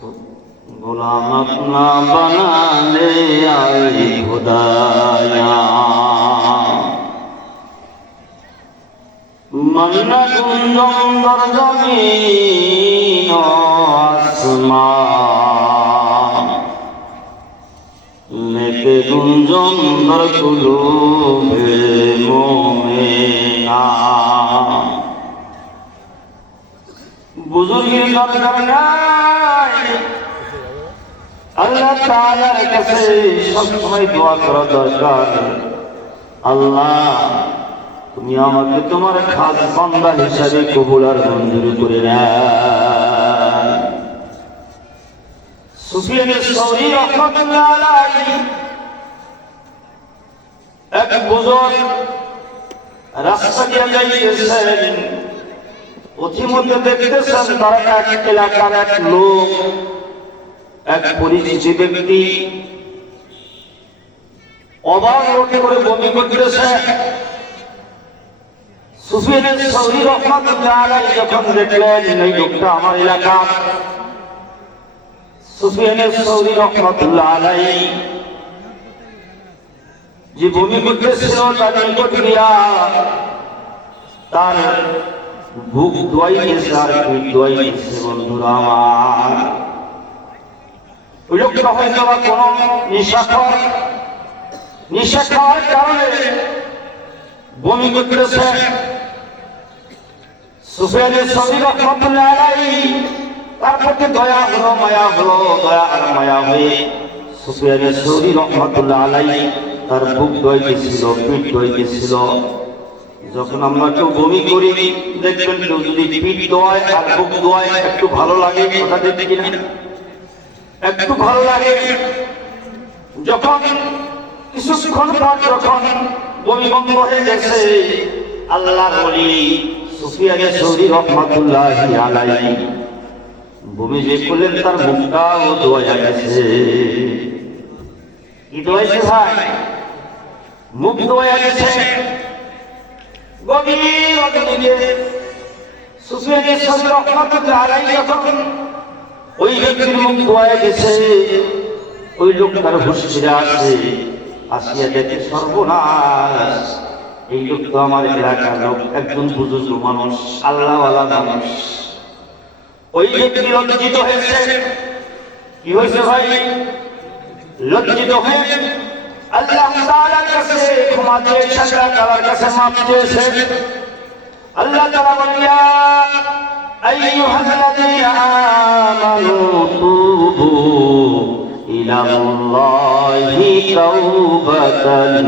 गुलाम अपना बना ले आए खुदाया मन्ना गुंजन दर जमीन आसमान लेके गुंजन दर कुलूबे मोमेना बुजुर्गेर दरकार নাই আল্লাহ তাআলার কাছে সবসময় দোয়া করা দরকার। আল্লাহ তুমি আমাকে তোমার খাস বান্দা হিসাবে কবুল আর মঞ্জুর করে নাও। সুফিয়ান আস-সাউরি রাহমাতুল্লাহ আলাইহি এক বুজুর্গ রাস্তা দিয়ে যাইতেছেন, পথিমধ্যে দেখতেছেন তারা এক এলাকার এক লোক, এক পরিচিত ব্যক্তি অবাক রোটে করে বমি করতেছে। সুফিয়ান আস-সাউরি রাহমাতুল্লাহ আলাইহি যখন দেখলেন এই লোকটা আমার এলাকা, সুফিয়ান আস-সাউরি রাহমাতুল্লাহ আলাইহি যে বমি করতেছিল তার নিকট গিয়া তার বুক দোয়াইতেছে আর বুক দোয়াইতেছে। বন্ধুরা আমার, ওই লোকটা হয়তো বা কোনো নেশা খাওয়ার কারণে বমি করতেছে। সুফিয়ান আস-সাউরি রাহমাতুল্লাহ আলাইহি তার প্রতি দয়া হলো, মায়া হলো, দয়া আর মায়া হয়ে সুফিয়ান আস-সাউরি রাহমাতুল্লাহ আলাইহি তার বুক দোয়াইতেছিল, পিঠ দোয়াইতেছিল। যখন আমরা কেউ বমি করি দেখবেন কেউ যদি পিঠ দোয়ায় আর বুক দোয়ায় একটু ভালো লাগে, কথা দেখি না, একটু ভালো লাগে। যখন কিছুক্ষণ পর যখন বমি বন্ধ হয়ে গেছে, আল্লাহর ওলি সুফিয়ান আস-সাউরি রাহমাতুল্লাহি আলাইহি বমি যে করলেন তার মুখটাও দোয়া গেছে। কি দোয়াইছে ভাই? মুখ দোয়া গেছে। গভীর অন্তরে সুফিয়ান আস-সাউরি রাহমাতুল্লাহ আলাইহি যখন ওই ব্যক্তির মুখ দোয়া গেছে, ওই লোকটার হুঁশ ফিরে আসে, আসিয়া দেখে সর্বনাশ, এই লোক তো আমার এলাকার লোক, একজন বুজুর্গ মানুষ, আল্লাহওয়ালা মানুষ। ওই ব্যক্তি লজ্জিত হয়েছে। কি হয়েছে ভাই? লজ্জিত হয়ে আল্লাহ তাআলার কাছে ক্ষমা চেয়েছে, আল্লাহ তাআলার কাছে মাফ চেয়েছে। আল্লাহ তাআলা বলেন, ইয়া আইয়ুহাল্লাযীনা আমানু তুবু ইলাল্লাহি তাওবাতান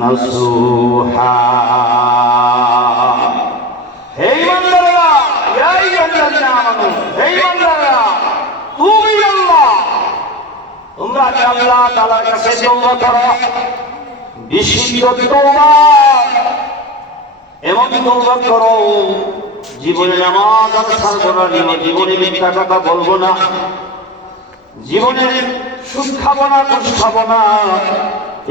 নাসুহা। হে ঈমানদাররা, ইয়া আইয়ুহাল্লাযীনা আমানু, হে ঈমানদাররা, তুবু ইলাল্লাহ, তোমরা আল্লাহ তাআলার কাছে তওবা করো, বিশুদ্ধ তওবা। এমন তওবা করো জীবনে নামাজ আর ছাড়বো না, জীবনে মিথ্যা কথা বলবো না, জীবনে সুদ খাবো না, ঘুষ খাবো না,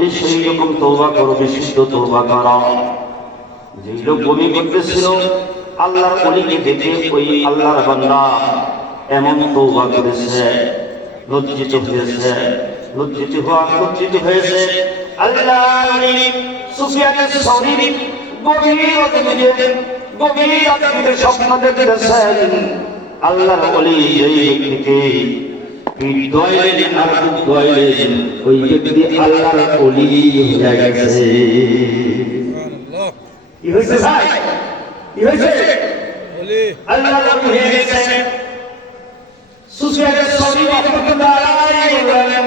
এই সেই রকম তওবা করো, বিশুদ্ধ তওবা করো। যে লোক বমি করতেছিল আল্লাহর ওলিকে দেখে ওই আল্লাহর বান্দা এমন তওবা করেছে, লজ্জিত হয়েছে, লজ্জিত হয়েছে। আল্লাহর ওলি সুফিয়ান আস-সাউরি গভীর রাতে স্বপ্ন দেখতেছেন আল্লাহর ওলি এই ব্যক্তিকে পিঠ দোয়াইলেন আর বুক দোয়াইলেন, ওই ব্যক্তি আল্লাহর ওলি হয়ে গেছে। কি হয়েছে ভাই? কি হয়েছে? আল্লাহর ওলি হয়ে গেছে। সুফিয়ান আস-সাউরি রাহমাতুল্লাহ আলাইহি বলেন,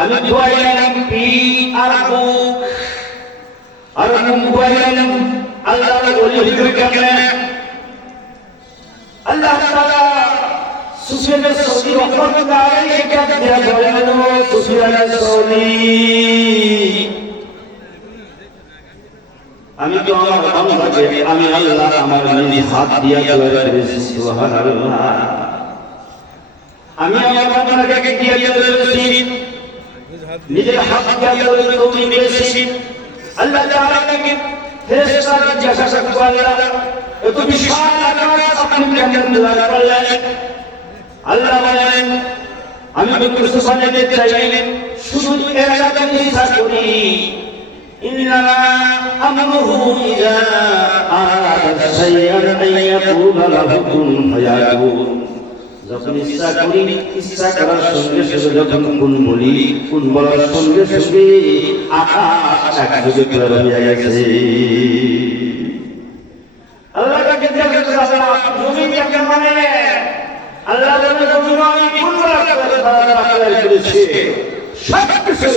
আমি দোয়াইলাম পিঠ আর বুক আর মুখ দোয়াইলাম, আল্লাহর ওলি হইতে কেমনে? আল্লাহ তাআলা সুফিয়ান আস-সাউরি রাহমাতুল্লাহ আলাইহি কে দিয়া বলেন, সুফিয়ান আস-সাউরি, আমি তো আমার বান্দাকে আমি আল্লাহ আমার নিজ হাত দিয়া তৈরি করেছি। সুবহানাল্লাহ। আমি আমার বান্দাকে দিয়া তৈরি করেছি, নিজের হাত দিয়া তৈরি করেছি। আল্লাহ তাআলা কে ফেরেশতা জিজ্ঞাসা করলো, আল্লাহ এত বিশাল আকাশ আপনি কেমন তৈরি করলেন? আল্লাহ বলেন আমি কিছু বানাতে চাই শুধু এলাকা ইচ্ছা করি ইন্নামা আমরুহু ইযা আরাদা শাইআন আন ইয়াকুলা লাহু কুন ফায়াকুন যখন ইচ্ছা করি ইচ্ছা করার সঙ্গে সঙ্গে যখন কুন বলি কুন বলার সঙ্গে সঙ্গে আকাশ একযোগে তৈরি হয়ে গেছে আল্লাহ কাছে জিজ্ঞাসা করা জমি কেমন মানে আল্লাহ বলে জমি আমি কুন বলার তৈরি করেছি সব কিছু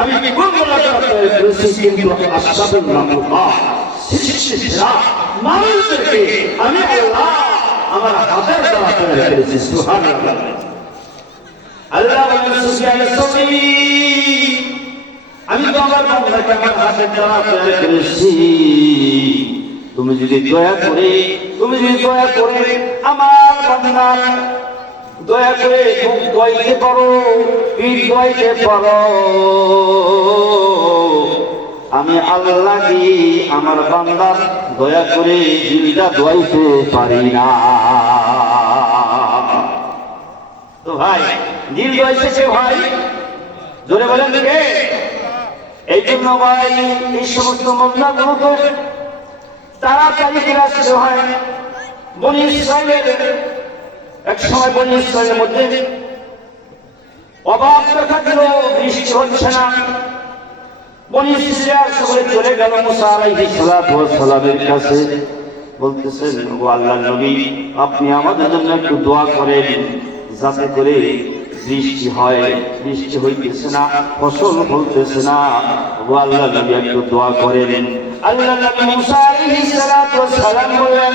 আমি কুন বলার তৈরি করেছি কিন্তু আসবাবুল মাখলুকাত সৃষ্টিরা মানুষদেরকে আমি আল্লাহ আমার হাতের দ্বারা তৈরি করেছি সুবহানাল্লাহ আল্লাহ বলেন সুবহানাল্লাহ আমি তো আমার বান্দাকে আমার হাতের দ্বারা তৈরি করেছি তুমি যদি দয়া করে আমার বান্দা দয়া করে মুখ দয়াইতে পারো পিঠ দয়াইতে পারো আমি আল্লাহ কি আমার বান্দার দয়া করে দিলটা দোয়াইতে পারি না তো ভাই দিল দোয়াইছে ভাই জোরে বলেন কে এই জন্য ভাই এই সমস্ত মন্দাগুলো তো তাড়াতাড়ি আসতে হয় বনি ইসরাইলের এক সময় বনি ইসরাইলের মধ্যে অভাব দেখা দিল বৃষ্টি হচ্ছে না বনি ইসরাইল সবাই চলে গেল মুসা আলাইহিস সালাতু ওয়াস সালামের কাছে বলতেছেন ও আল্লাহর নবী আপনি আমাদের জন্য একটু দোয়া করেন যাতে করে বৃষ্টি হয় বৃষ্টি হইতেছে না ফসল ফলতেছে না ও আল্লাহর নবী একটু দোয়া করেন আল্লাহর নবী মুসা আলাইহিস সালাতু ওয়াস সালাম বললেন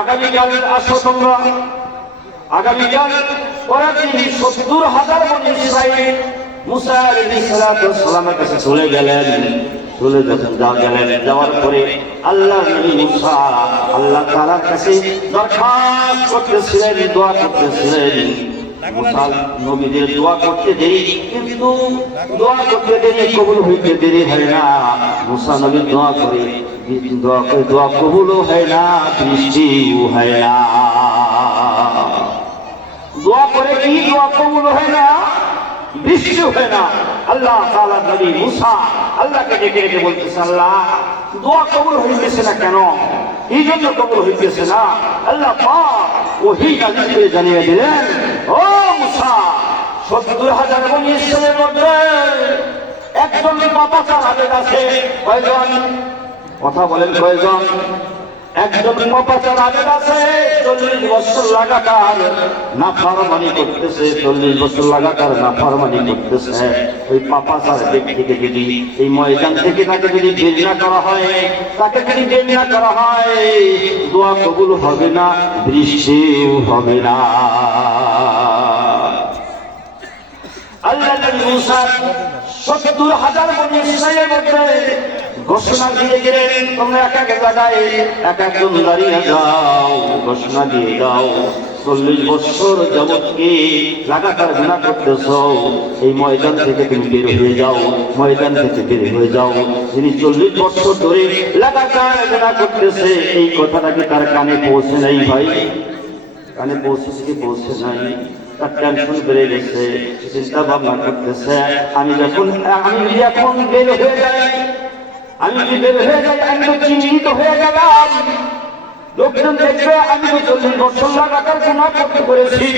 আগামীকাল আসো তোমরা আগামীকাল পরের দিন ৭০,০০০ বনি ইসরাইল মুসা আলাইহিস সালাতু ওয়াস সালামের কাছে চলে গেলেন যাওয়ার পরে আল্লাহর নবী মুসা আল্লাহ তাআলার কাছে দরখাস্ত করতেছিলেন দোয়া করতেছিলেন মুসা নবীদের দোয়া করতে দেরি কিন্তু দোয়া করতে দেরি কবুল হইতে দেরি হয় না মুসা নবী দোয়া কবুলও হয় না বৃষ্টিও হয় না দোয়া করে কি দোয়া কবুল হয় না বৃষ্টি হয় না আল্লাহ তাআলার নবী মুসা আল্লাহকে ডেকে ডেকে বলতেছে আল্লাহ দোয়া কবুল হইতেছে না কেন এই জন্য কবুল হইতেছে না আল্লাহ পাক ওহী নাযিল করে জানিয়ে দিলেন ও মুসা ৭০,০০০ বনি ইসরাইলের মধ্যে একজন পাপাচার আবেদ আছে কয়জন কথা বলেন কয়জন একজন পাপাচার আবেদ আছে ৪০ বছর লাগাতার নাফরমানি করতেছে ৪০ বছর লাগাতার নাফরমানি করতেছে ওই পাপাচার ব্যক্তিকে যদি এই ময়দান থেকে তাকে যদি বের না করা হয় দোয়া কবুল হবে না বৃষ্টিও হবে না আল্লাহ নবী মুসা ৭০,০০০ বনি ইসরাইলের মধ্যে ঘোষণা দিয়ে গেলেন তোমরা এক এক জায়গায় এক একজন দাঁড়িয়ে যাও ঘোষণা দিয়ে দাও ৪০ বছর যাবৎ কি লাগাতার গুনাহ করতেছো এই ময়দান থেকে তুমি বের হয়ে যাও যিনি ৪০ বছর ধরে লাগাতার গুনাহ করতেছে এই কথাটা কি তার কানে পৌঁছে নাই ভাই কানে পৌঁছেছে কি পৌঁছে নাই তার টেনশন বেড়ে গেছে চিন্তা ভাবনা করতেছে আমি এখন বের হয়ে যাই আমি তো চিন্তিত হয়ে গেলাম লোকজন দেখবে আমি তো ৪০ বছর লাগাতার গুনাহ করতে করেছি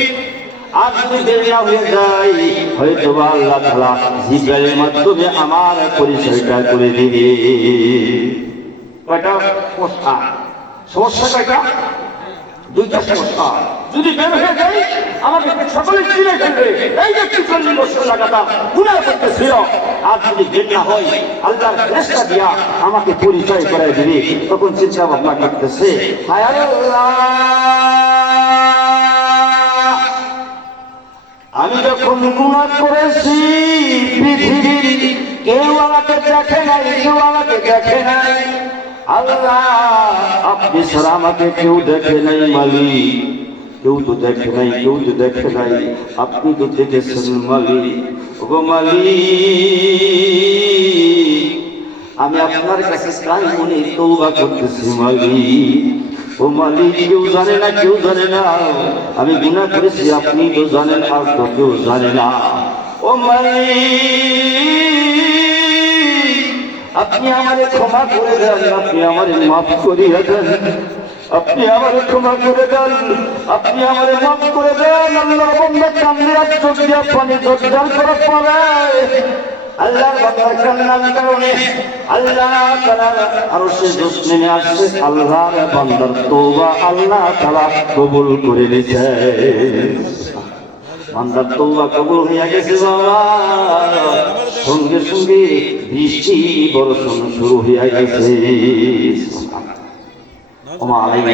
আর যদি দেরি না হয়ে যায় হয়তো আল্লাহ তাআলা জিবরাইলের মাধ্যমে আমার পরিচয়টা করে দিবে কয়টা সমস্যা কয়টা দুইটা সমস্যা যদি বের হয়ে যায় আমাকে সকলে চিনে ফেলবে এই ব্যক্তি ৪০ বছর লাগাতার গুনাহ করতেছিল আর যদি বের না হয় আল্লাহর ফেরেশতা দিয়া আমাকে পরিচয় করে দিবে তখন চিন্তা ভাবনা করতেছে হায় আল্লাহ আমি যখন গুনাহ করেছি পৃথিবীর কেউ আমাকে দেখে নাই আল্লাহ আপনি ছাড়া আমাকে কেউ দেখে নাই মালিক কেউ তো দেখে নাই আপনি তো দেখেছেন মালিক ওগো মালিক আমি আপনার কাছে কাই মনে তওবা করতেছি মালিক ও মালিক, কেউ জানে না, কেউ জানে না আমি গুনাহ করেছি, আপনি তো জানেন, আর তো কেউ জানে না। ও মালিক, আপনি আমারে ক্ষমা করে দেন, আপনি আমারে মাফ করিয়া দেন, আপনি আমারে ক্ষমা করে দেন, আপনি আমারে মাফ করে দেন। আল্লাহর বান্দা কান্দে আর চোখ দিয়া পানি জল করে পড়ে। আল্লাহর বান্দার কান্নার কারণে আল্লাহ তাআলা আরশের দোষ নেমে আসছে। আল্লাহর বান্দার তওবা আল্লাহ তাআলা কবুল করে নিয়েছে। বান্দার তওবা কবুল হয়ে গেছে বাবা, সঙ্গে সঙ্গে বৃষ্টি বর্ষণ শুরু হয়ে গেছে। ওমা আলাইনা